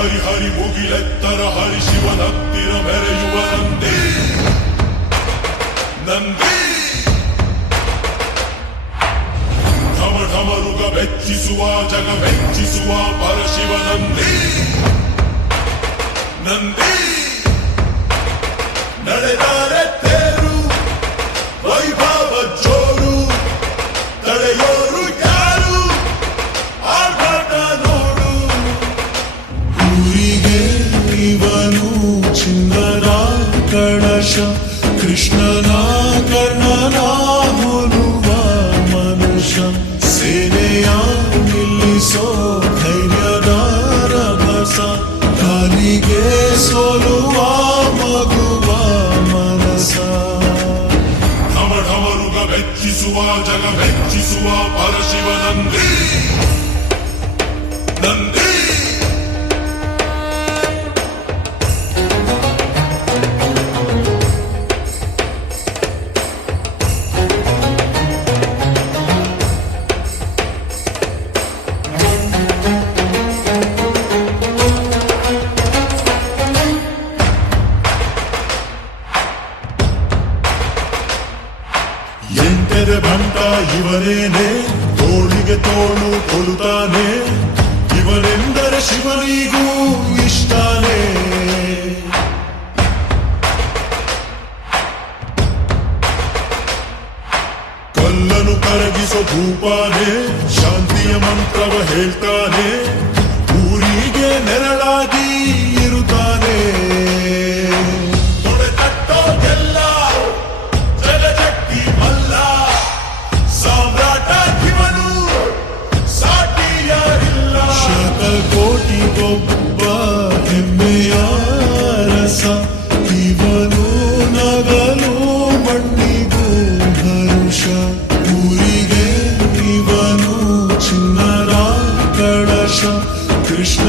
ಹರಿ ಹರಿ ಮುಗಿಲೆತ್ತರ ಹರಿ ಶಿವನತ್ತಿರ ಮೆರೆಯುವ ನಂದಿ ನಂದಿ ಢಮ ಢಮರುಗ ಬೆಚ್ಚಿಸುವ ಜಗ ಬೆಚ್ಚಿಸುವ ಪರಶಿವ ನಂದಿ ನಂದಿ ನಡೆದರೆ ತೇರು ವೈಭವ ಜೋರು ತಡೆಯೋರು ಯಾರು ಆರ್ಭಟ ನೋಡು ಊರಿಗೆ ಇವನು ಚಿನ್ನದ ಕಳಶ ಕೃಷ್ಣನ ಕರ್ಣನ ಹೋಲುವ ಮನುಷ್ಯ ಸೇನೆಯ ನಿಲ್ಲಿಸೋ ಧೈರ್ಯದ ರಭಸ ಕಾಲಿಗೆ ಸೋಲುವ ಮಗುವ ಮನಸ ಢಮ ಢಮರುಗ ಬೆಚ್ಚಿಸುವ ಜಗ ಬೆಚ್ಚಿಸುವ ಪರಶಿವ ನಂದಿ ನಂದಿ ಎಂಟೆದೆ ಭಂಟ ಇವನೇನೆ ತೋಳಿಗೆ ತೋಳು ಕೊಲುತ್ತಾನೆ ಇವನೆಂದರೆ ಶಿವನಿಗೂ ಇಷ್ಟಾನೆ ಕಲ್ಲನು ಕರಗಿಸೋ ಭೂಪಾನೆ ಶಾಂತಿಯ ಮಂತ್ರವ ಹೇಳ್ತಾನೆ ಊರಿಗೆ ನೆರಳಾಗಿ ಇರುತ್ತಾನೆ ಕೋಟಿಗೊಬ್ಬ ಹೆಮ್ಮೆಯ ರಸ ಇವನು ನಗಲು ಮಣ್ಣಿಗೂ ಹರುಷ ಊರಿಗೆ ಇವನು ಚಿನ್ನದ ಕಳಶ ಕೃಷ್ಣ